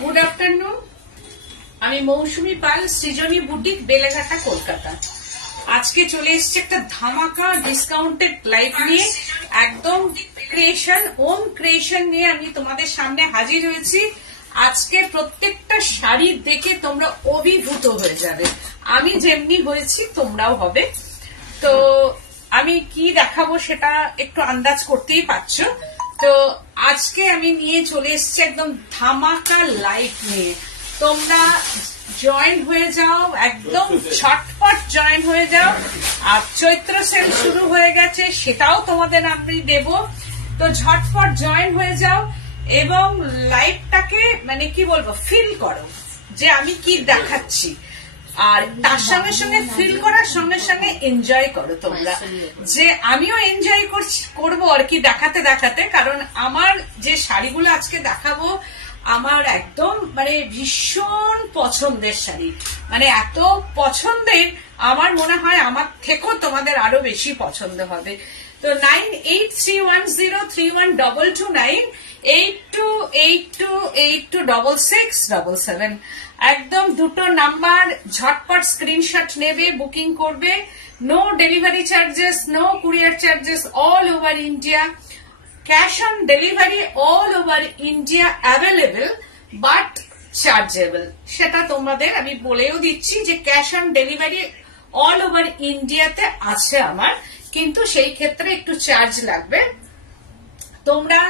Good afternoon. আমি মৌসুমী পাল, সৃজনী boutique, Beleghata, Kolkata. আজকে চলে এসছে একটা ধামাকা ডিসকাউন্টেড লাইভ নিয়ে, একদম ক্রিয়েশন, ওম ক্রিয়েশন নিয়ে আমি তোমাদের সামনে হাজির হয়েছি। আজকে প্রত্যেকটা শাড়ি দেখে তোমরা অভিভূত হয়ে যাবে। আমি যেমনি হয়েছি তোমরাও হবে। তো আমি কি দেখাবো সেটা একটু আন্দাজ করতেই পারছো। তো আজকে আমি নিয়ে চলে এসেছি একদম ধামাকা লাইভ নিয়ে। তোমরা জয়েন হয়ে যাও, একদম ছটপট জয়েন হয়ে যাও। আর চৈত্র সেল শুরু হয়ে গেছে, সেটাও তোমাদের আমি দেব। তো ঝটপট জয়েন হয়ে যাও এবং লাইভটাকে মানে কি বলবো, ফিল করো যে আমি কি দেখাচ্ছি। আর তার সঙ্গে সঙ্গে ফিল করার সঙ্গে সঙ্গে এনজয় করো তোমরা, যে আমিও এনজয় করবো আর কি দেখাতে দেখাতে। কারণ আমার যে শাড়িগুলো আজকে দেখাবো আমার একদম মানে ভীষণ পছন্দের শাড়ি, মানে এত পছন্দের আমার মনে হয় আমার থেকেও তোমাদের আরো বেশি পছন্দ হবে। তো 9831031229 8282826677 একদম দুটো নাম্বার। ঝটপট স্ক্রিনশট নেবে, বুকিং করবে। No delivery charges, no courier charges, all over India. Cash on delivery all over India available, but chargeable. সেটা তোমাদের আমি বলেও দিচ্ছি যে cash on delivery all over ইন্ডিয়াতে আছে আমার, কিন্তু সেই ক্ষেত্রে একটু চার্জ লাগবে। তোমরা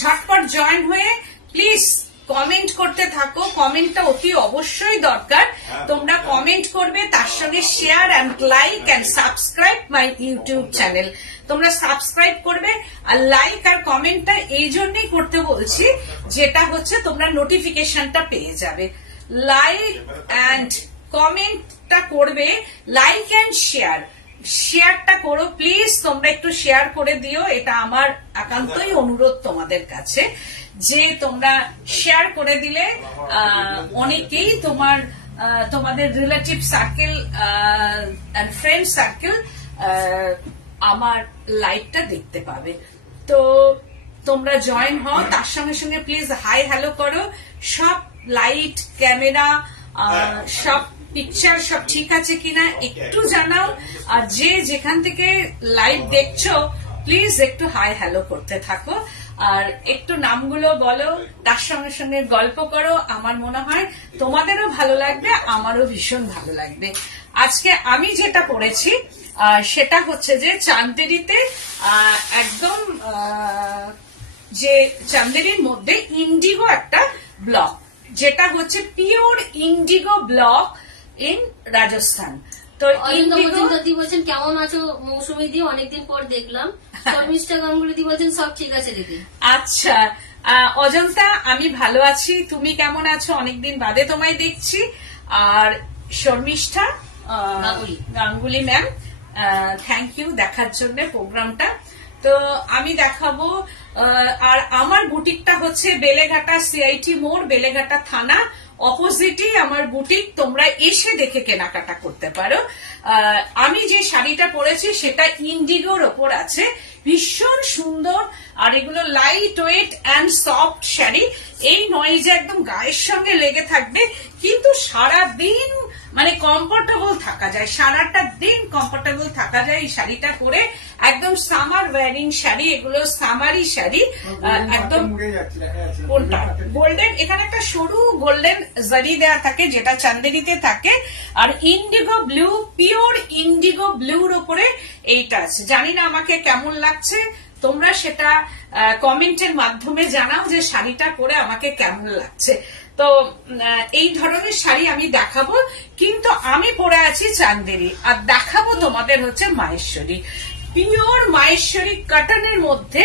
ঝটপট জয়েন হয়ে প্লিজ কমেন্ট করতে থাকো। কমেন্টটা অতি অবশ্যই দরকার। তোমরা কমেন্ট করবে, তার সঙ্গে share and like and subscribe my YouTube channel. তোমরা সাবস্ক্রাইব করবে আর লাইক আর কমেন্টটা এই জন্যই করতে বলছি, যেটা হচ্ছে তোমরা নোটিফিকেশনটা পেয়ে যাবে। লাইক অ্যান্ড কমেন্টটা করবে, লাইক অ্যান্ড শেয়ারটা করো প্লিজ। তোমরা একটু শেয়ার করে দিও, এটা আমার একান্তই অনুরোধ তোমাদের কাছে, যে তোমরা শেয়ার করে দিলে অনেকেই তোমাদের relative circle and friend circle আমার লাইভটা দেখতে পাবে। তো তোমরা জয়েন হও, তার সঙ্গে সঙ্গে প্লিজ হাই হ্যালো করো। সব লাইট, ক্যামেরা, সব পিকচার সব ঠিক আছে কিনা একটু জানাও। আর যে যেখান থেকে লাইভ দেখছো প্লিজ একটু হাই হ্যালো করতে থাকো, আর একটু নামগুলো বলো, তার সঙ্গে সঙ্গে গল্প করো। আমার মনে হয় তোমাদেরও ভালো লাগবে, আমারও ভীষণ ভালো লাগবে। আজকে আমি যেটা পড়েছি সেটা হচ্ছে যে চান্দেরিতে একদম যে চান্দেরির মধ্যে ইন্ডিগো একটা ব্লক, যেটা হচ্ছে pure Indigo block in Rajasthan. তো দি বলছেন কেমন আছো মৌসুমী দি, অনেকদিন পর দেখলাম। শর্মিষ্ঠা গাঙ্গুলি দি বলছেন সব ঠিক আছে দিদি। আচ্ছা অজন্তা, আমি ভালো আছি, তুমি কেমন আছো? অনেকদিন বাদে তোমায় দেখছি। আর Sharmistha Ganguly ma'am, thank you দেখার জন্য প্রোগ্রামটা। তো আমি দেখাবো। আর আমার বুটিকটা হচ্ছে বেলেঘাটা সিআইটি মোড়, বেলেঘাটা থানা অপোজিটই আমার বুটিক। তোমরা এসে দেখে কেনাকাটা করতে পারো। আমি যে শাড়িটা পরেছি সেটা ইন্ডিগোর ওপর আছে, ভীষণ সুন্দর। আর এগুলো light weight and soft sari, এই নয় যে একদম গায়ের সঙ্গে লেগে থাকবে, কিন্তু সারা দিন মানে কমফোর্টেবল থাকা যায়, সারাটা দিন কমফোর্টেবল থাকা যায় এই শাড়িটা পরে। একদম সামার ওয়ারিং শাড়ি, এগুলো সামারি শাড়ি। একদম গোল্ডেন, এখানে একটা সরু গোল্ডেন জারি দেয়া থাকে যেটা চান্দেরিতে থাকে। আর ইন্ডিগো ব্লু, পিওর ইন্ডিগো ব্লুর ওপরে এইটা আছে। জানি না আমাকে কেমন লাগছে, তোমরা সেটা কমেন্টের মাধ্যমে জানাও যে শাড়িটা পরে আমাকে কেমন লাগছে। তো এই ধরনের শাড়ি আমি দেখাবো, কিন্তু আমি পরে আছি চান্দেরি, আর দেখাবো তোমাদের হচ্ছে মাহেশ্বরী, পিওর মাহেশ্বরী কটনের মধ্যে।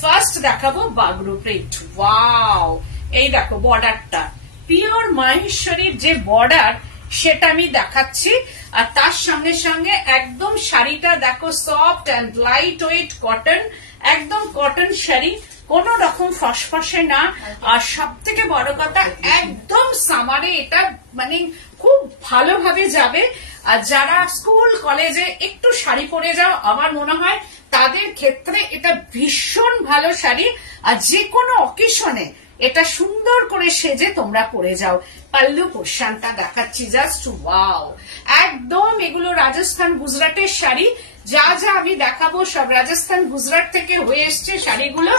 ফার্স্ট দেখাবো বাগরু প্রিন্ট। ওয়াও, এই দেখো বর্ডারটা, পিওর মাহেশ্বরীর যে বর্ডার সেটা আমি দেখাচ্ছি। আর তার সঙ্গে সঙ্গে একদম শাড়িটা দেখো, soft and light weight cotton, একদম কটন শাড়ি, কোন রকম ফসফসে না। আর সব থেকে বড় কথা, একদম সামারে এটা মানে খুব ভালোভাবে যাবে। আর যারা স্কুল কলেজে একটু শাড়ি পরে যাও, আমার মনে হয় তাদের ক্ষেত্রে এটা ভীষণ ভালো শাড়ি। আর যে কোনো অকেশনে এটা সুন্দর করে সেজে তোমরা পরে যাও। পাল্লু পোর্শনটা দেখাচ্ছি, জাস্ট ওয়াও, একদম এগুলো রাজস্থান গুজরাটের শাড়ি। যা যা আমি দেখাবো সব রাজস্থান গুজরাট থেকে হয়ে এসছে শাড়িগুলো।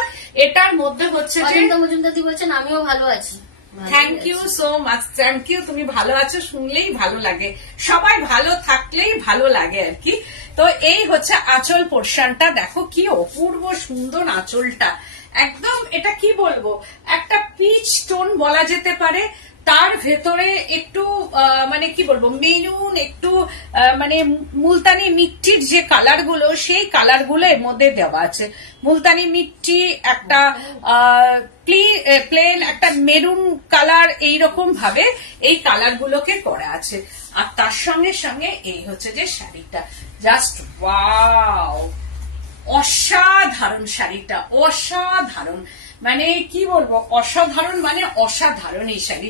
এটার মধ্যে হচ্ছে যে মজুমদার দি বলছেন আমিও ভালো আছি। Thank you so much, thank you. তুমি ভালো আছো শুনলেই ভালো লাগে, সবাই ভালো থাকলেই ভালো লাগে আর কি। তো এই হচ্ছে আঁচল পোর্শনটা, দেখো কি অপূর্ব সুন্দর আঁচলটা, একদম এটা কি বলবো, একটা পিচ টোন বলা যেতে পারে। তার ভেতরে একটু মানে কি বলবো, মেরুন, একটু মানে মুলতানি মিট্টির যে কালার গুলো, সেই কালার গুলো এর মধ্যে দেওয়া আছে। মুলতানি মিট্টি, একটা প্লেন, একটা মেরুন কালার, এইরকম ভাবে এই কালার গুলোকে করা আছে। আর তার সঙ্গে সঙ্গে এই হচ্ছে যে শাড়িটা, জাস্ট ওয়াও, অসাধারণ শাড়িটা, অসাধারণ, মানে কি বলবো, অসাধারণ মানে অসাধারণ এই শাড়ি।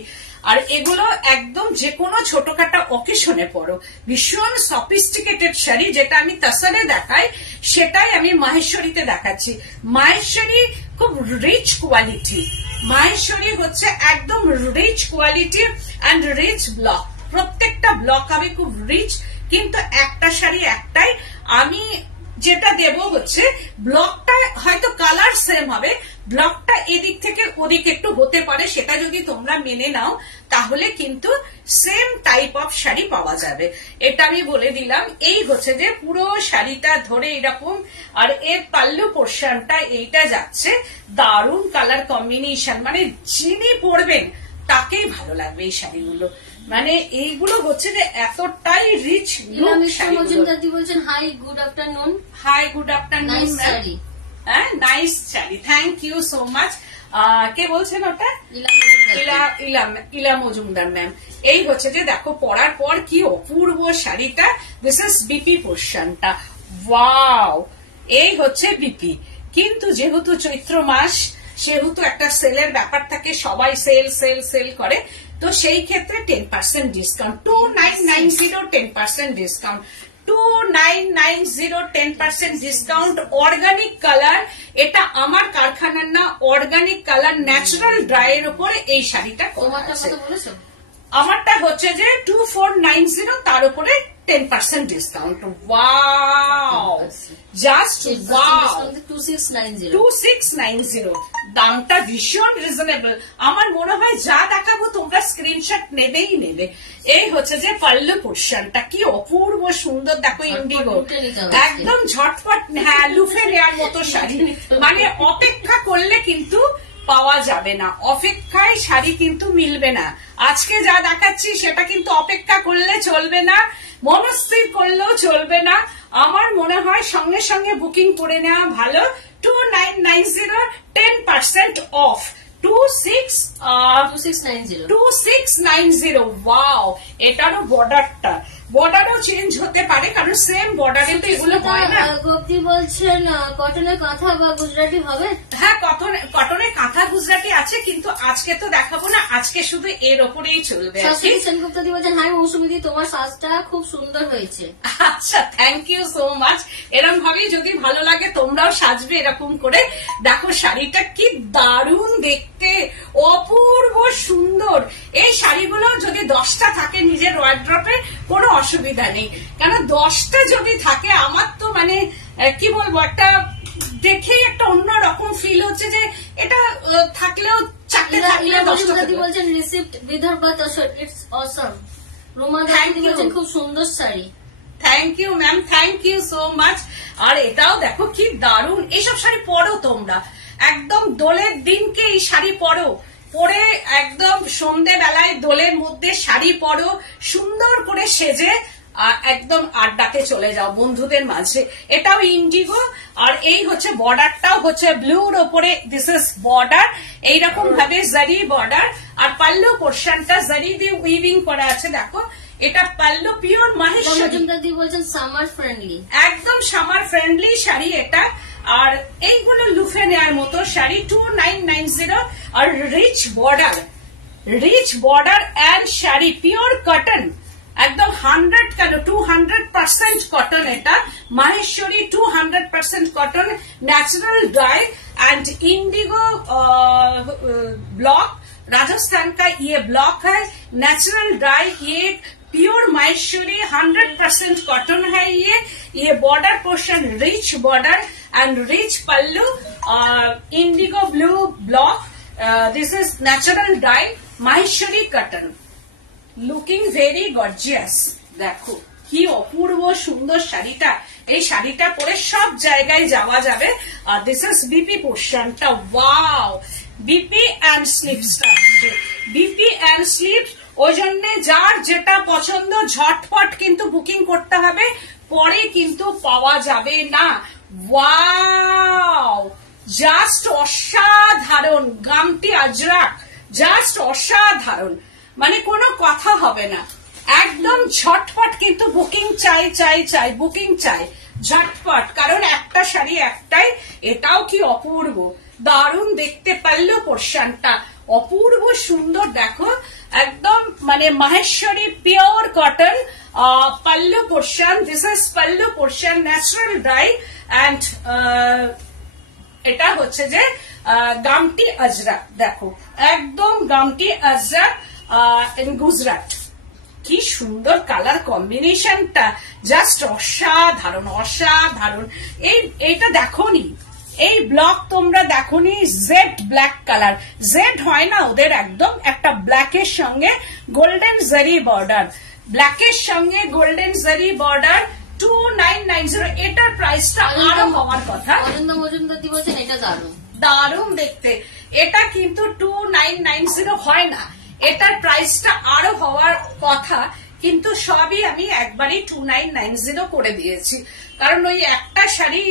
আর এগুলো একদম যে কোনো ছোটখাটো অকেশনে পরো, ভীষণ সফিস্টিকেটেড শাড়ি। যেটা আমি তাসারে দেখাই সেটাই আমি মাহেশ্বরীতে দেখাচ্ছি। মাহেশ্বরী খুব রিচ কোয়ালিটি, মাহেশ্বরী হচ্ছে একদম rich quality and rich block, প্রত্যেকটা ব্লক আমি খুব রিচ। কিন্তু একটা শাড়ি একটাই, আমি যেটা দেব হচ্ছে ব্লকটা হয়তো কালার সেম হবে, ব্লকটা এদিক থেকে ওদিক একটু হতে পারে, সেটা যদি তোমরা মেনে নাও তাহলে কিন্তু সেম টাইপ অফ শাড়ি পাওয়া যাবে, এটা আমি বলে দিলাম। এই হচ্ছে যে পুরো শাড়িটা ধরে এরকম, আর এর পাল্লু পোর্শনটা এইটা যাচ্ছে, দারুণ কালার কম্বিনেশন, মানে যিনি পরবেন তাকেই ভালো লাগবে এই শাড়িগুলো। মানে এইগুলো হচ্ছে যে এতটাই রিচ। মজুমদার দি বলছেন hi good afternoon. Hi good afternoon, হ্যাঁ nice sari, thank you so much. কে বলছেন ওটা? ইলা মজুমদার ম্যাম। এই হচ্ছে যে দেখো পরার পর কি অপূর্ব শাড়িটা, দিস ইজ বিপি পোর্শনটা, ওয়াও, এই হচ্ছে বিপি। কিন্তু যেহেতু চৈত্র মাস, সেহেতু একটা সেলের ব্যাপার থাকে, সবাই সেল সেল সেল করে, তো সেই ক্ষেত্রে 10% discount, 2990 10% discount, 2990 10% discount. Organic colour, এটা আমার কারখানার না, অর্গানিক কালার ন্যাচারাল ড্রাইয়ের উপর এই শাড়িটা করা আছে। আমারটা হচ্ছে যে 2490, তার উপরে 10% ডিসকাউন্ট। ওয়াও, জাস্ট ওয়াও, 2690, দামটা ভীষণ রিজনেবল। আমার মনে হয় যা দেখাবো তোমরা স্ক্রিনশট নেবেই নেবে। এই হচ্ছে যে পাল্লু পোর্শনটা, কি অপূর্ব সুন্দর, দেখো ইন্ডিগো, একদম ঝটপট, হ্যাঁ লুফে নেওয়ার মতো শাড়ি, মানে অপেক্ষা করলে কিন্তু পাওয়া যাবে না, অপেক্ষায় শাড়ি কিন্তু মিলবে না। আজকে যা দেখাচ্ছি সেটা কিন্তু অপেক্ষা করলে চলবে না, মনস্থির করলেও চলবে না। আমার মনে হয় সঙ্গে সঙ্গে বুকিং করে নেওয়া ভালো। 2990 10% অফ, 2690। ওয়াও, এটারও বর্ডারও চেঞ্জ হতে পারে, কারণ সেম বর্ডারে তো এগুলো হয় না। গোপতি বলছেন কটনের কাঁথা বা গুজরাটি হবে? হ্যাঁ, কটনের কাঁথা গুজরাটি আছে, কিন্তু আজকে তো দেখাবো না, আজকে শুধু এর ওপরেই চলবে। সেনগুপ্ত দি বলছেন হাই মৌসুমী দি, তোমার সাজটা খুব সুন্দর হয়েছে। আচ্ছা, থ্যাংক ইউ সো মাচ। এরকম ভাবেই যদি ভালো লাগে তোমরাও সাজবে এরকম করে। দেখো শাড়িটা কি দারুণ দেখতে, অপূর্ব সুন্দর। এই শাড়িগুলো যদি 10টা থাকে নিজের ওয়ার্ড্রপে কোনো অসুবিধা নেই, কারণ 10টা যদি থাকে আমার তো মানে কি বলবো, একটা দেখেই একটা অন্যরকম ফিল হচ্ছে যে এটা থাকলেও চারটে থাকলে 10টা বলছেন রিসিপ্ট বিদর্ভ ইটস অসম। রোমা দাদি বলছেন খুব সুন্দর sari. Thank you ma'am, thank you so much. আর এটাও দেখো কি দারুণ, এইসব শাড়ি পরো তোমরা, একদম দোলের দিনকে এই শাড়ি পরো, পরে একদম সন্ধে বেলায় দোলের মধ্যে শাড়ি পরো, সুন্দর করে সেজে একদম আড্ডাতে চলে যাও বন্ধুদের মাঝে। এটাও ইন্ডিগো, আর এই হচ্ছে বর্ডারটাও হচ্ছে ব্লুর ওপরে, দিস ইজ বর্ডার, এইরকম ভাবে জারি বর্ডার। আর পাল্লু পোর্শনটা জারি দিয়ে উইভিং করা আছে, দেখো এটা পাল্লু পিওর মাহেশ্বরী। বলছেন সামার ফ্রেন্ডলি, একদম সামার ফ্রেন্ডলি শাড়ি এটা। আর এইগুলো লুফে নেওয়ার মতো শাড়ি, 2990। আর rich border and sari, pure cotton, একদম 100 কেন 200% কটন, এটা Maheshwari 200% cotton natural dye and indigo block, Rajasthan का ये ब्लॉक है, नेचुरल डाई, ये प्योर माहेश्वरी 100% कॉटन है। ये border portion rich border and rich pallu, indigo blue block, this is natural dye Maheshwari cotton, looking very gorgeous. দেখো কি অপূর্ব সুন্দর শাড়িটা, এই শাড়িটা পরে সব জায়গায় যাওয়া যাবে। আর দিস ইজ বিপি পোর্শনটা, ওয়াও, বিপি অ্যান্ড স্লিভসটা, বিপি অ্যান্ড স্লিভস, ওই জন্য যার যেটা পছন্দ ঝটপট কিন্তু বুকিং করতে হবে, পরে কিন্তু পাওয়া যাবে না। ওয়াও, জাস্ট অসাধারণ, গামটি আজরাক জাস্ট অসাধারণ, মানে কোনো কথা হবে না, একদম ঝটপট কিন্তু বুকিং চাই চাই চাই, বুকিং চাই ঝটপট, কারণ একটা শাড়ি একটাই। এটাও কি অপূর্ব, দারুণ দেখতে, পাল্লু পোর্শনটা অপূর্ব সুন্দর, দেখো একদম মানে Maheshwari pure cotton pallu portion, this is pallu portion natural dye and এটা হচ্ছে যে গামটি আজরাক, দেখো একদম গামটি আজরাক গুজরাট, কি সুন্দর কালার কম্বিনেশনটা, জাস্ট অসাধারণ অসাধারণ। এইটা দেখোনি, এই ব্লক তোমরা দেখোনি, জেড ব্ল্যাক কালার, জেড হয় না ওদের, একদম একটা ব্ল্যাকের সঙ্গে গোল্ডেন জারি বর্ডার, ব্ল্যাকের সঙ্গে গোল্ডেন জারি বর্ডার, 2990। এটার প্রাইসটা আরো হওয়ার কথা, এটা দারুণ দেখতে, এটা কিন্তু 2990 হয় না, এটার প্রাইসটা আরো হওয়ার কথা, কিন্তু সবই আমি একবারই 2990 করে দিয়েছি, কারণ ওই একটা শাড়ি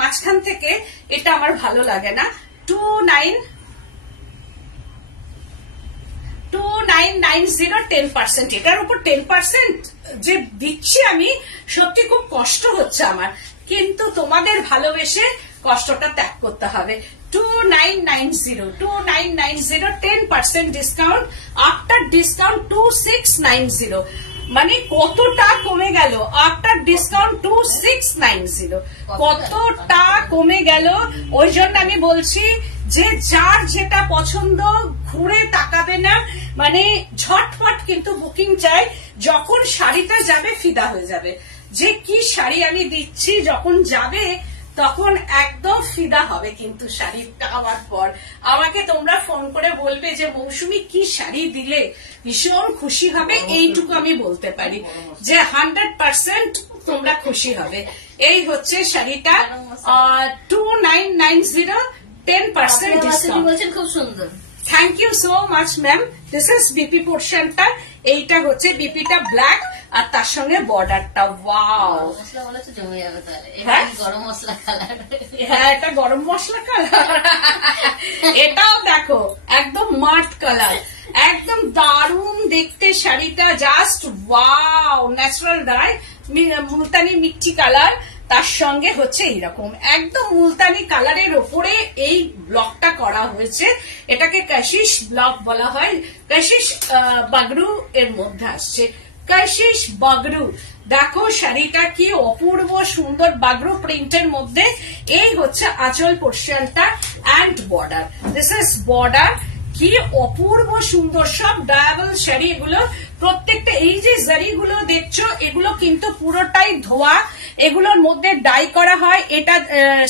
মাঝখান থেকে এটা আমার ভালো লাগে না। 2990 10%, এটার উপর 10% যে দিচ্ছি আমি, সত্যি খুব কষ্ট হচ্ছে আমার, কিন্তু তোমাদের ভালোবেসে কষ্টটা ত্যাগ করতে হবে। 2990 10% ডিসকাউন্ট, আফটার ডিসকাউন্ট 2690, মানে কতটা কমে গেল, আফটার ডিসকাউন্ট 2690, কতটা কমে গেল। ওই জন্য আমি বলছি যে যার যেটা পছন্দ ঘুরে তাকাবে না, মানে ঝটপট কিন্তু বুকিং চাই, যখন শাড়িটা যাবে ফিদা হয়ে যাবে, যে কি শাড়ি আমি দিচ্ছি, যখন যাবে তখন একদম ফিদা হবে কিন্তু শাড়িটা পাওয়ার পর। আমাকে তোমরা ফোন করে বলবে যে মৌসুমী কি শাড়ি দিলে, ভীষণ খুশি হবে, এইটুকু আমি বলতে পারি যে 100% তোমরা খুশি হবে। এই হচ্ছে শাড়িটা 2990 10% ডিসকাউন্ট, খুব সুন্দর। Thank you so much ma'am. This is BP পোর্শনটা, এইটা হচ্ছে বিপিটা ব্ল্যাক আর তার সঙ্গে বর্ডারটা, ওয়াও, গরম মশলা কালার, হ্যাঁ এটা গরম মশলা কালার, এটাও দেখো একদম মাঠ কালার, একদম দারুণ দেখতে শাড়িটা, just wow, natural die Multani মিষ্টি কালার, তার সঙ্গে হচ্ছে এইরকম একদম মুলতানি কালারের ওপরে এই ব্লকটা করা হয়েছে, এটাকে কাশিশ ব্লক বলা হয়, কাশিশ বাগরু এর মধ্যে আসছে, কাশিশ বাগরু। দেখো শাড়িটা কি অপূর্ব সুন্দর বাগরু প্রিন্টের মধ্যে, এই হচ্ছে আঁচল পোর্শনটা and border, this is border, কি অপূর্ব সুন্দর, সব ডায়াবল শাড়ি এগুলো, প্রত্যেকটা এই যে জারিগুলো দেখছো এগুলো কিন্তু পুরোটাই ধোয়া, এগুলোর মধ্যে ডাই করা হয়, এটা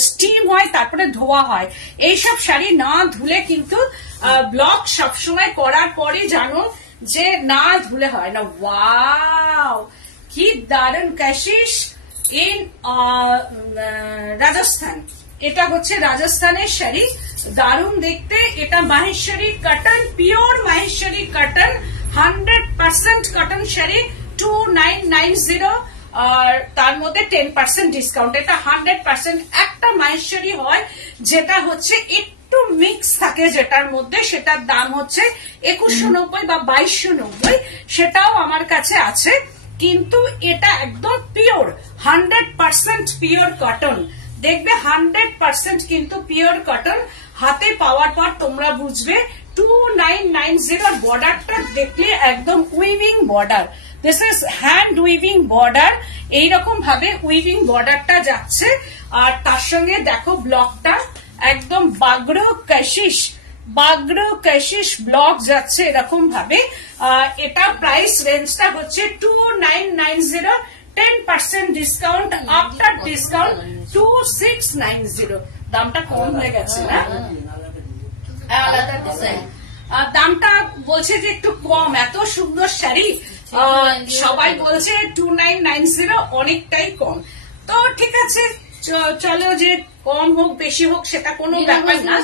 স্টিম হয় তারপরে ধোয়া হয়, এইসব শাড়ি না ধুলে কিন্তু ব্লক সবসময় করার পরে জানো যে না ধুলে হয় না। ওয়াও, কি দারুণ, কাশিশ ইন রাজস্থান, এটা হচ্ছে রাজস্থানের শাড়ি, দারুণ দেখতে, এটা Maheshwari cotton, pure Maheshwari cotton, 100% cotton sari, 2990, আর তার মধ্যে 10% ডিসকাউন্ট, এটা 100%। একটা মাহেশ্বরী হয় যেটা হচ্ছে একটু মিক্স থাকে যেটার মধ্যে, সেটার দাম হচ্ছে 2190 বা 2290, সেটাও আমার কাছে আছে, কিন্তু এটা একদম পিওর 100% পিওর কটন, দেখবে 100% কিন্তু পিওর কটন, হাতে পাওয়ার পর তোমরা বুঝবে 2990 বর্ডারটা দেখলে একদম weaving border, this is hand weaving border, এইরকম ভাবে উইভিং বর্ডারটা যাচ্ছে। আর তার সঙ্গে দেখো ব্লকটা একদম বাগড়ো কাশিস ব্লক যাচ্ছে এরকম ভাবে। এটা প্রাইস রেঞ্জটা হচ্ছে 2990, 10% ডিসকাউন্ট, আফটার ডিসকাউন্ট 2690। দামটা কম হয়ে গেছে না, আলাদা ডিজাইন। দামটা বলছে যে একটু কম, এত সুন্দর শাড়ি সবাই বলছে 2990, অনেকটাই কম। তো ঠিক আছে, চলো যে কম হোক বেশি হোক সেটা কোনো ব্যাপার না।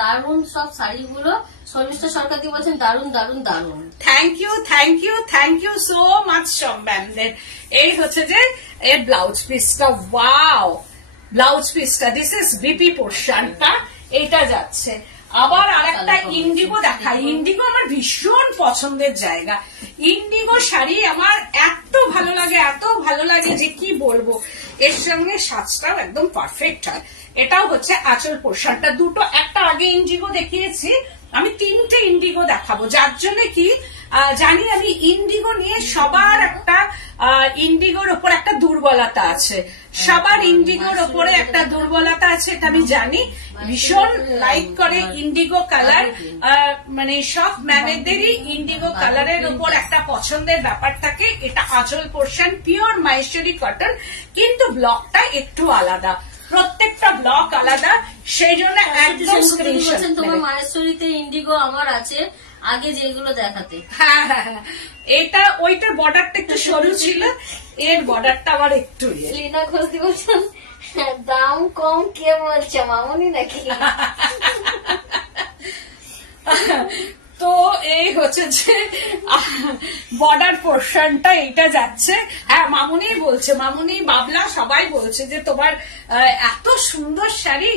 দারুন সব শাড়িগুলো শর্মিষ্ঠা সরকার দিয়ে বলছেন দারুন দারুন দারুন। থ্যাংক ইউ সো মাচ সব ম্যামদের। এই হচ্ছে যে এর ব্লাউজ পিসটা, ওয়াও ব্লাউজ পিসটা, দিস ইজ বিপি পোর্শনটা, এইটা যাচ্ছে। আবার আরেকটা ইন্ডিগো দেখাই। ইন্ডিগো আমার ভীষণ পছন্দের জায়গা। ইন্ডিগো শাড়ি আমার এত ভালো লাগে যে কি বলবো। এর সঙ্গে সাজটাও একদম পারফেক্ট হয়। এটাও হচ্ছে আঁচল পোর্শনটা, দুটো, একটা আগে ইন্ডিগো দেখিয়েছি, আমি 3টে ইন্ডিগো দেখাবো। যার জন্য কি জানি আমি ইন্ডিগো নিয়ে সবার একটা ইন্ডিগোর ওপর একটা দুর্বলতা আছে, সবার ইন্ডিগোর ওপরে একটা দুর্বলতা আছে, এটা আমি জানি। ভীষণ লাইক করে ইন্ডিগো কালার, মানে সব ম্যামেদেরই ইন্ডিগো কালারের উপর একটা পছন্দের ব্যাপার থাকে। এটা আঁচল পোর্শন, পিওর মাহেশ্বরী কটন, কিন্তু ব্লকটা একটু আলাদা, প্রত্যেকটা ব্লক আলাদা, সেই জন্য একদম স্ক্রিনশট। তোমার মাহেশ্বরীতে ইন্ডিগো আমার আছে আগে যেগুলো দেখাতে। হ্যাঁ, এটা ওইটার বর্ডারটা একটু সরু ছিল, এর বর্ডারটা আবার একটু। লীনা ঘোষ দি বলছেন দাম কম, কে বলছে মামনি নাকি? তো এই হচ্ছে যে বর্ডার পোর্শনটা এইটা যাচ্ছে। হ্যাঁ, মামুনি বলছে, মামুনি বাবলা সবাই বলছে যে তোমার এত সুন্দর শাড়ি,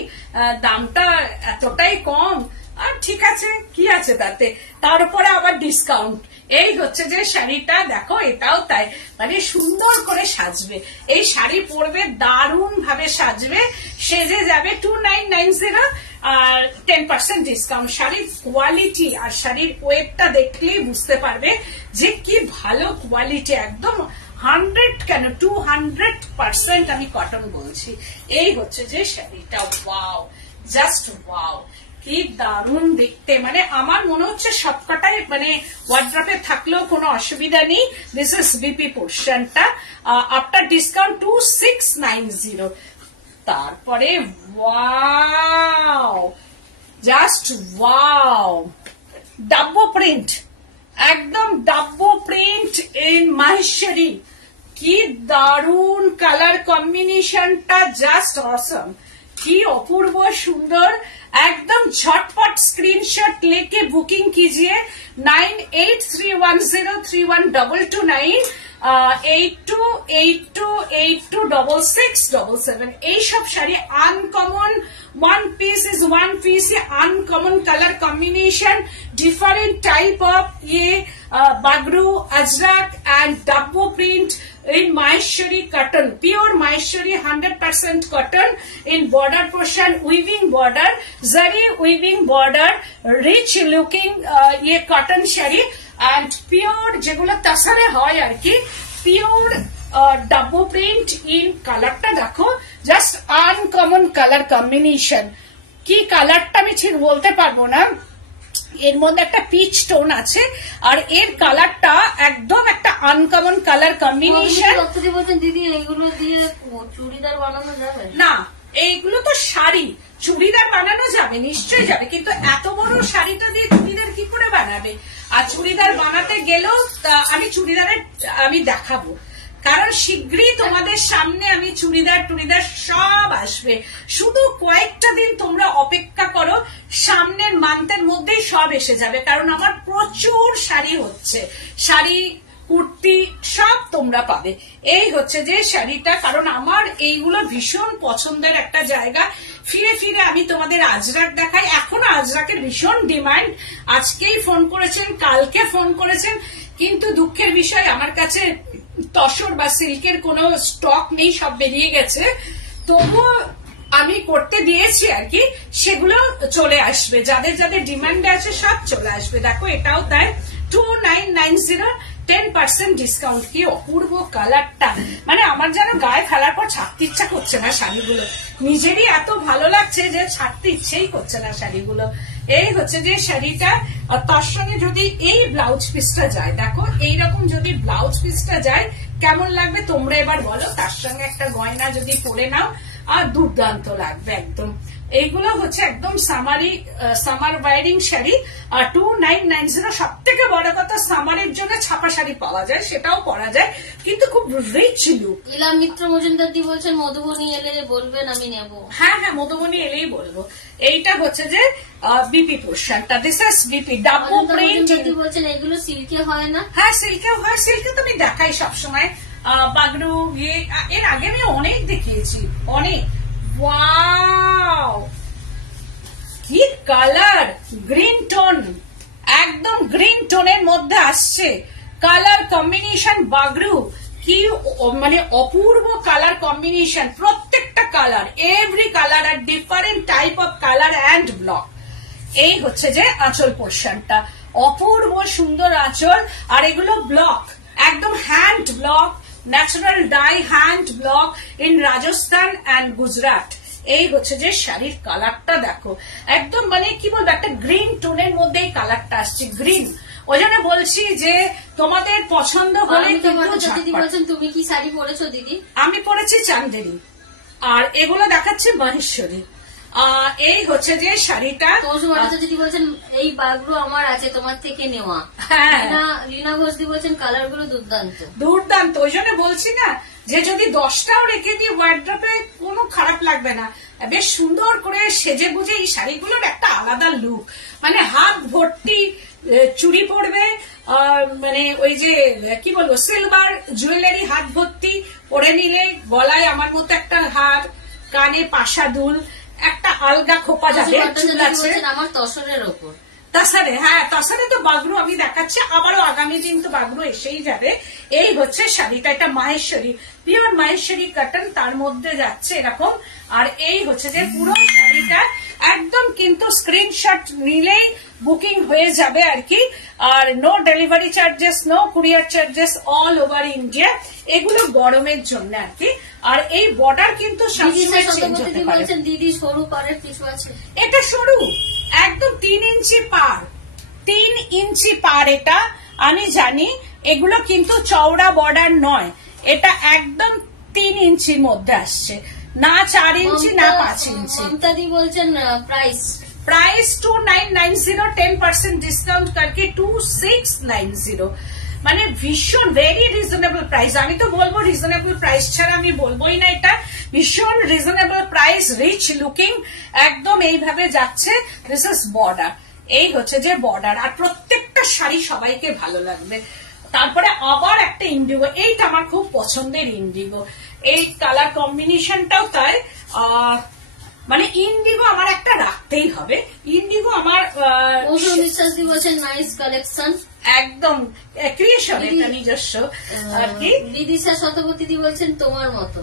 দামটা এতটাই কম। আর ঠিক আছে, কি আছে তাতে, তার উপরে আবার ডিসকাউন্ট। এই হচ্ছে যে শাড়িটা দেখো, এটাও তাই, মানে সুন্দর করে সাজবে, এই শাড়ি পরবে দারুণ ভাবে সাজবে, সেজে যাবে 2990 আর 10% ডিসকাউন্ট। শাড়ির কোয়ালিটি আর শাড়ির ওয়েটটা দেখলেই বুঝতে পারবে যে কি ভালো কোয়ালিটি, একদম 100 কেন 200% আমি কটন বলছি। এই হচ্ছে যে শাড়িটা, ওয়াও, জাস্ট ওয়াও, কি দারুণ দেখতে। মানে আমার মনে হচ্ছে সবকটাই মানে ওয়ার্ড্রপে থাকলেও কোনো অসুবিধা নেই। দিস ইজ বিপি পোর্শনটা, আফটার ডিসকাউন্ট 2690। তারপরে ওয়াও, জাস্ট ওয়াও, ডাব্বো প্রিন্ট, একদম ডাব্বো প্রিন্ট ইন মাহেশ্বরী। কি দারুণ কালার কম্বিনেশনটা, জাস্ট অসম, কি অপূর্ব সুন্দর। एकदम झटपट स्क्रीनशॉट लेके बुकिंग कीजिए 9831031229 8282826677। এই সব sari uncommon, one piece is one piece, uncommon color combination, different type of ये बागरू, अजरक and डब्बो print in Maheshwari cotton, pure Maheshwari 100% cotton in border portion, weaving border, zari weaving border, rich looking ये cotton sari and pure যেগুলো তাসারে হয় আর কি, pure double print in কালারটা দেখো, just uncommon colour combination. কি কালারটা আমি ঠিক বলতে পারবো না, এর মধ্যে একটা পিচ টোন আছে আর এর কালারটা একদম একটা আনকমন কালার কম্বিনেশন। দিদি এগুলো দিয়ে চুড়িদার বানানো যাবে না? এইগুলো তো শাড়ি, চুড়িদার বানানো যাবে, নিশ্চয়ই যাবে, কিন্তু এত বড় শাড়িটা দিয়ে চুড়িদার কি করে বানাবে? আর চুড়িদার বানাতে গেলেও আমি চুড়িদারের আমি দেখাবো, কারণ শীঘ্রই তোমাদের সামনে আমি চুড়িদার টুড়িদার সব আসবে। শুধু কয়েকটা দিন তোমরা অপেক্ষা করো, সামনের মান্থের মধ্যেই সব এসে যাবে, কারণ আমার প্রচুর শাড়ি হচ্ছে, শাড়ি কুর্তি সব তোমরা পাবে। এই হচ্ছে যে শাড়িটা, কারণ আমার এইগুলো ভীষণ পছন্দের একটা জায়গা। ফিরে ফিরে আমি তোমাদের আজরাক দেখাই, এখনো আজরাকের ভীষণ ডিমান্ড। আজকেই ফোন করেছেন, কালকে ফোন করেছেন, কিন্তু দুঃখের বিষয় আমার কাছে তসর বা সিল্কের কোনো স্টক নেই, সব বেরিয়ে গেছে। তবুও আমি করতে দিয়েছি আর কি, সেগুলো চলে আসবে, যাদের যাদের ডিমান্ড আছে সব চলে আসবে। দেখো এটাও তাই 2990 10% ডিসকাউন্ট। কি অপূর্ব কালারটা, মানে আমার যেন গায়ে ফেলার পর ছাড়তে ইচ্ছা করছে না শাড়িগুলো, নিজেরই এত ভালো লাগছে যে ছাড়তে ইচ্ছেই করছে না শাড়িগুলো। এই হচ্ছে যে শাড়িটা, আর তার সঙ্গে যদি এই ব্লাউজ পিসটা যায়, দেখো এইরকম যদি ব্লাউজ পিসটা যায় কেমন লাগবে তোমরা এবার বলো। তার সঙ্গে একটা গয়না যদি পরে নাও আর দুর্দান্ত লাগবে একদম। এইগুলো হচ্ছে একদম সামার ওয়ারিং শাড়ি। আর 2990, সব থেকে বড় কথা সামারের জন্য ছাপা শাড়ি পাওয়া যায়, সেটাও পরা যায়, কিন্তু খুব রিচ লুক। ইলা মিত্র মজুমদার দি বলছেন মধুবনী এলে বলবেন, আমি নেব। হ্যাঁ হ্যাঁ, মধুবনী এলেই বলবো। এইটা হচ্ছে যে বিপি পোর্শনটা, this is BP dabu print. বলছেন এগুলো সিল্কে হয় না? হ্যাঁ সিল্কেও হয়, সিল্কে তো আমি দেখাই সবসময়, বাগরু এর আগে আমি অনেক দেখিয়েছি, অনেক। ওয়াও কি কালার, গ্রিন টোন, একদম গ্রিন টোনের মধ্যে আসছে, কালার কম্বিনেশন বাগরু কি মানে অপূর্ব কালার কম্বিনেশন, প্রত্যেকটা কালার, এভরি কালার আর different type of colour and block. এই হচ্ছে যে আঁচল পোর্শনটা, অপূর্ব সুন্দর আঁচল। আর এগুলো ব্লক, একদম hand block, natural die hand block in Rajasthan and Gujarat. এই হচ্ছে যে শাড়ির কালারটা দেখো, একদম মানে কি বলবো, একটা গ্রিন টোনের মধ্যে এই কালারটা আসছে, গ্রিন। ওই জন্য বলছি যে তোমাদের পছন্দ হলে তুমি কি শাড়ি পরেছো দিদি? আমি পরেছি চান্দেরি, আর এগুলো দেখাচ্ছে মহেশ্বরী। এই হচ্ছে যে শাড়িটা। যদি বলছেন এই বাগরু আমার আছে তোমার থেকে নেওয়া। হ্যাঁ, লীনা ঘোষ দি বলছেন কালার গুলো দুর্দান্ত দুর্দান্ত। ওই জন্য বলছি না যে যদি 10টাও রেখে দিই ওয়ার্ড্রপে কোনো খারাপ লাগবে না, বেশ সুন্দর করে সেজে বুঝে এই শাড়িগুলোর একটা আলাদা লুক, মানে হাত ভর্তি চুড়ি পরবে, মানে ওই যে কি বলবো সিলভার জুয়েলারি হাত ভর্তি পরে নিলে, গলায় আমার মতো একটা হার, কানে পাশা দুল, একটা আলগা খোপা যাবে আমার তসরের ওপর। তাছাড়া হ্যাঁ, তাছাড়া তো বাগরু আমি দেখাচ্ছি, আবারও আগামী দিন তো বাগরু এসেই যাবে। এই হচ্ছে শাড়িটা, এটা মাহেশ্বরী, পিওর মাহেশ্বরী কটন, তার মধ্যে যাচ্ছে এরকম। আর এই হচ্ছে যে পুরো শাড়িটা একদম কিন্তু স্ক্রিনশট নিলেই বুকিং হয়ে যাবে আর কি। আর no delivery charges, no courier charges, all over India. এগুলো গরমের জন্য আর কি। আর এই বর্ডার কিন্তু সবসময় চেঞ্জ হতে পারে। দিদি সরু পাড়ের কিছু আছে? এটা সরু, একদম 3 ইঞ্চি পার, 3 ইঞ্চি পার। এটা আমি জানি, এগুলো কিন্তু চওড়া বর্ডার নয়, এটা একদম 3 ইঞ্চির মধ্যে আসছে, না 4 ইঞ্চি না 5 ইঞ্চি। মমতাদি বলছেন प्राइस 2990, 10% ডিসকাউন্ট करके 2690, মানে ভীষণ ভেরি রিজনেবল প্রাইস। আমি তো বলবো রিজনেবল প্রাইস ছাড়া আমি বলবোই না, এটা ভীষণ রিজনেবল প্রাইস, রিচ লুকিং, একদম এইভাবে যাচ্ছে। দিস ইজ বর্ডার, এই হচ্ছে যে বর্ডার। আর প্রত্যেকটা শাড়ি সবাইকে ভালো লাগবে। তারপরে আবার একটা ইন্ডিগো, এইটা আমার খুব পছন্দের ইন্ডিগো, এই কালার কম্বিনেশনটাও তাই। মানে ইন্ডিগো আমার একটা রাখতেই হবে, ইন্ডিগো আমার নাইস কালেকশন, একদম ক্রিয়েশন, এটা নিজস্ব আর কি। দিদিশা শতপথী দি বলছেন তোমার মতো।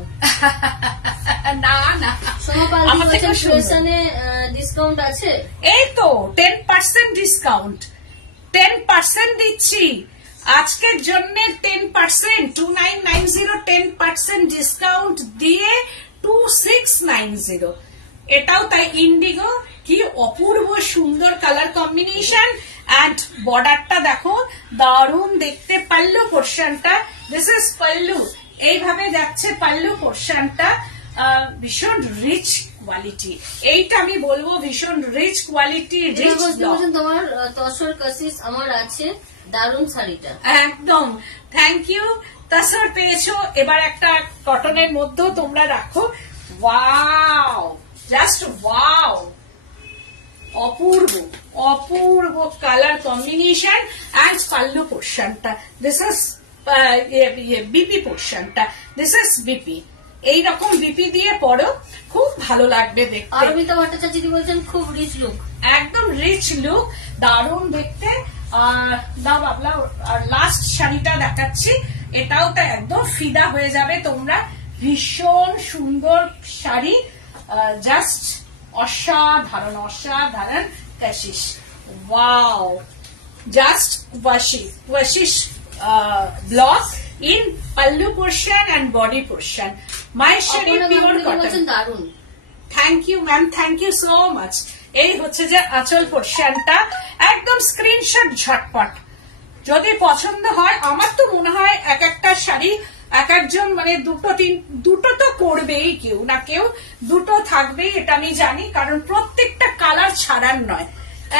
না না, ডিসকাউন্ট আছে, এই তো 10% ডিসকাউন্ট, 10% দিচ্ছি আজকের জন্য, 10%, 2990, 10% ডিসকাউন্ট দিয়ে 2690। এটাও তাই ইন্ডিগো, কি অপূর্ব সুন্দর কালার কম্বিনেশন। এন্ড বর্ডারটা দেখো দারুণ দেখতে, পাল্লু পোর্শনটা, দিস ইজ পাল্লু, এইভাবে যাচ্ছে পাল্লু পোর্শনটা, ভীষণ রিচ কোয়ালিটি। এইটা আমি বলবো ভীষণ রিচ কোয়ালিটি, রিচ। তোমার তসর কাসিস আমার আছে, দারুণ শাড়িটা একদম। থ্যাংক ইউ, তসর পেয়েছো। এবার একটা কটনের মধ্যেও তোমরা রাখো। Wow, just wow, Apurba Apurba colour combination. And pallu পোর্শনটা, দিস ইজ বিপি পোর্শনটা, দিস ইজ বিপি। এইরকম বিপি দিয়ে পরো, খুব ভালো লাগবে দেখতে। অরবিতা ভট্টাচার্য বলছেন খুব রিচ লুক, একদম রিচ লুক, দারুণ দেখতে। দাও বাবলা, আর লাস্ট শাড়িটা দেখাচ্ছি, এটাও তো একদম ফিদা হয়ে যাবে তোমরা, ভীষণ সুন্দর শাড়ি। জাস্ট অসাধারণ অসাধারণ কাশিশ, ওয়াও, জাস্ট ওয়াশিশ block in pallu portion and body portion. Maheshwari pure cotton. দারুন, thank you ma'am, thank you so much. এই হচ্ছে যে আঁচল পোর্শনটা, একদম স্ক্রিনশট ঝটপট। যদি পছন্দ হয়, আমার তো মনে হয় এক একটা শাড়ি এক একজন মানে দুটো তো করবেই, কেউ না কেউ দুটো থাকবেই, এটা আমি জানি, কারণ প্রত্যেকটা কালার ছাড়ার নয়,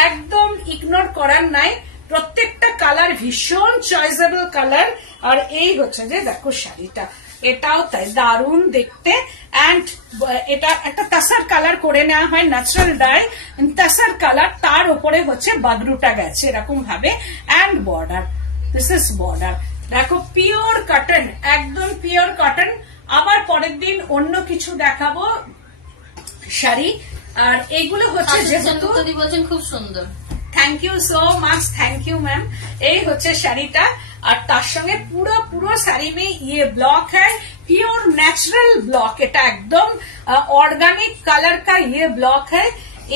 একদম ইগনোর করার নাই, প্রত্যেকটা কালার ভীষণ চয়েসেবল কালার। আর এই হচ্ছে যে দেখো শাড়িটা, এটাও তাই দারুণ দেখতে। এন্ড এটা একটা তাসার কালার করে নেওয়া হয়, ন্যাচারাল ডাই তাসার কালার, তার উপরে হচ্ছে বাগরুটা গেছে এরকম ভাবে, and border, this is border. দেখো পিওর কটন, একদম পিওর কটন। আবার পরের দিন অন্য কিছু দেখাবো শাড়ি। আর এইগুলো হচ্ছে যেহেতু বলছেন খুব সুন্দর, thank you so much, thank you ma'am. এই হচ্ছে শাড়িটা, আর তার সঙ্গে পুরো শাড়ি में ये ब्लॉक है, प्योर नेचुरल ब्लॉक, এটা একদম অর্গানিক কালার का ये ब्लॉक है।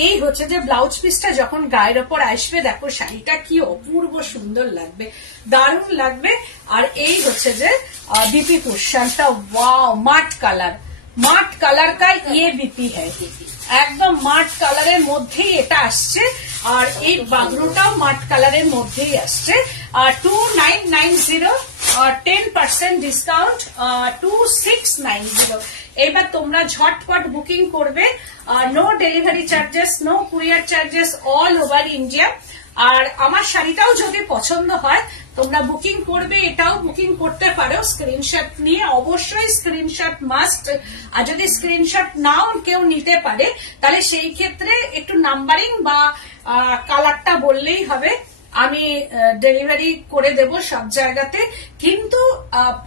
এই হচ্ছে যে ব্লাউজ পিসটা যখন গায়ের ওপর আসবে, দেখো শাড়িটা কি অপূর্ব সুন্দর লাগবে, দারুণ লাগবে। আর এই হচ্ছে যে বিপি পোর্শনটা, ওয়াও, মাট কালার का ये बीपी है, একদম মাট কালারের মধ্যেই এটা আসছে। আর এই বাগরুটাও মাট কালারের মধ্যেই আসছে। 2990, 10% ডিসকাউন্ট, 2690। এবার তোমরা ঝটপট বুকিং করবে, no delivery charges, no courier charges, all over India. আর আমার শাড়িটাও যদি পছন্দ হয়, তোমরা বুকিং করবে, এটাও বুকিং করতে পারো স্ক্রিনশট নিয়ে, অবশ্যই স্ক্রিনশট মাস্ট। আর যদি স্ক্রিনশট নাও কেউ নিতে পারে, তাহলে সেই ক্ষেত্রে একটু নাম্বারিং বা কালারটা বললেই হবে, আমি ডেলিভারি করে দেব সব জায়গাতে। কিন্তু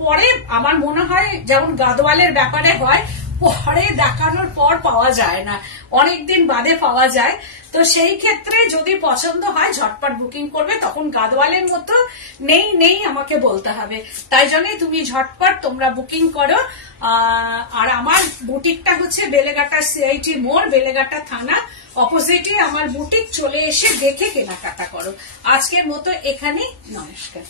পরে আমার মনে হয় যেমন গাদওয়ালের ব্যাপারে হয়, পরে দেখানোর পর পাওয়া যায় না, অনেকদিন বাদে পাওয়া যায়। তো সেই ক্ষেত্রে যদি পছন্দ হয় ঝটপট বুকিং করবে, তখন গাদওয়ালের মতো নেই আমাকে বলতে হবে। তাই জন্যই তুমি ঝটপট তোমরা বুকিং করো। আর আমার বুটিকটা হচ্ছে বেলেঘাটা সিআইটি মোড়, বেলেঘাটা থানা অপোজিটে আমার বুটিক, চলে এসে দেখে কেনাকাটা করো। আজকের মতো এখানে, নমস্কার।